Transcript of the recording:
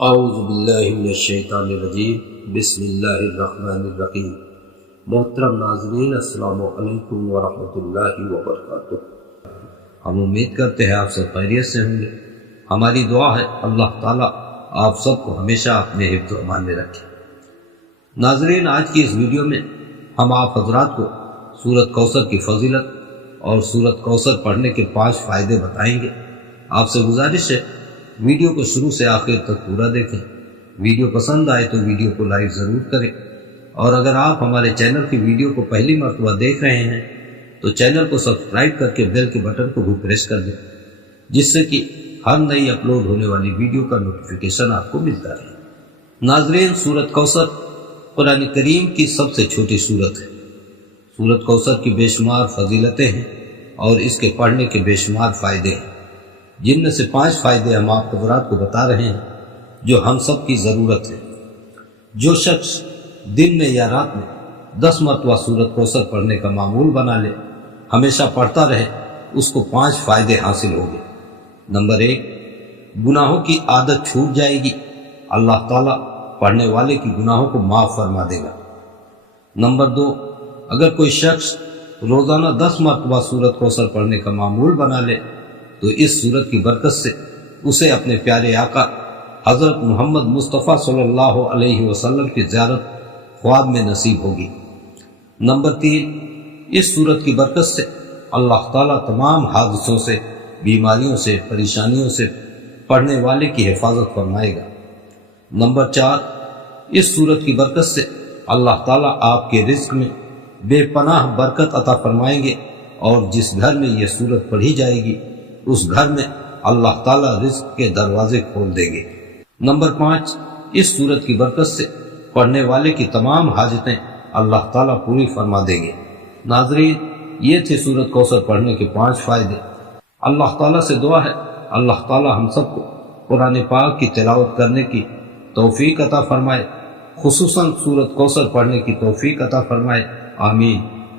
اعوذ باللہ من الشیطان الرجیم، بسم اللہ الرحمن الرحیم۔ محترم ناظرین، السلام علیکم ورحمۃ اللہ وبرکاتہ۔ ہم امید کرتے ہیں آپ سب خیریت سے ہوں گے۔ ہماری دعا ہے اللہ تعالیٰ آپ سب کو ہمیشہ اپنے حفظ و امان میں رکھے۔ ناظرین، آج کی اس ویڈیو میں ہم آپ حضرات کو سورۃ کوثر کی فضیلت اور سورۃ کوثر پڑھنے کے 5 فائدے بتائیں گے۔ آپ سے گزارش ہے ویڈیو کو شروع سے آخر تک پورا دیکھیں۔ ویڈیو پسند آئے تو ویڈیو کو لائک ضرور کریں، اور اگر آپ ہمارے چینل کی ویڈیو کو پہلی مرتبہ دیکھ رہے ہیں تو چینل کو سبسکرائب کر کے بیل کے بٹن کو بھی پریس کر دیں، جس سے کہ ہر نئی اپلوڈ ہونے والی ویڈیو کا نوٹیفیکیشن آپ کو ملتا رہے۔ ناظرین، سورۃ کوثر قرآن کریم کی سب سے چھوٹی سورت ہے۔ سورۃ کوثر کی بے شمار فضیلتیں ہیں اور اس کے پڑھنے کے بے شمار فائدے ہیں، جن میں سے 5 فائدے ہم آپ حضرات کو بتا رہے ہیں جو ہم سب کی ضرورت ہے۔ جو شخص دن میں یا رات میں 10 مرتبہ سورۃ کوثر پڑھنے کا معمول بنا لے، ہمیشہ پڑھتا رہے، اس کو 5 فائدے حاصل ہوں گے۔ نمبر 1، گناہوں کی عادت چھوٹ جائے گی۔ اللہ تعالیٰ پڑھنے والے کی گناہوں کو معاف فرما دے گا۔ نمبر 2، اگر کوئی شخص روزانہ 10 مرتبہ سورۃ کوثر پڑھنے کا معمول بنا لے تو اس سورت کی برکت سے اسے اپنے پیارے آقا حضرت محمد مصطفیٰ صلی اللہ علیہ وسلم کی زیارت خواب میں نصیب ہوگی۔ نمبر 3، اس سورت کی برکت سے اللہ تعالیٰ تمام حادثوں سے، بیماریوں سے، پریشانیوں سے پڑھنے والے کی حفاظت فرمائے گا۔ نمبر 4، اس سورت کی برکت سے اللہ تعالیٰ آپ کے رزق میں بے پناہ برکت عطا فرمائیں گے، اور جس گھر میں یہ سورت پڑھی جائے گی اس گھر میں اللہ تعالیٰ رزق کے دروازے کھول دیں گے۔ نمبر 5، اس سورت کی برکت سے پڑھنے والے کی تمام حاجتیں اللہ تعالیٰ پوری فرما دیں گے۔ ناظرین، یہ تھے سورت کوثر پڑھنے کے 5 فائدے۔ اللہ تعالیٰ سے دعا ہے اللہ تعالیٰ ہم سب کو قرآن پاک کی تلاوت کرنے کی توفیق عطا فرمائے، خصوصاً سورت کوثر پڑھنے کی توفیق عطا فرمائے، آمین۔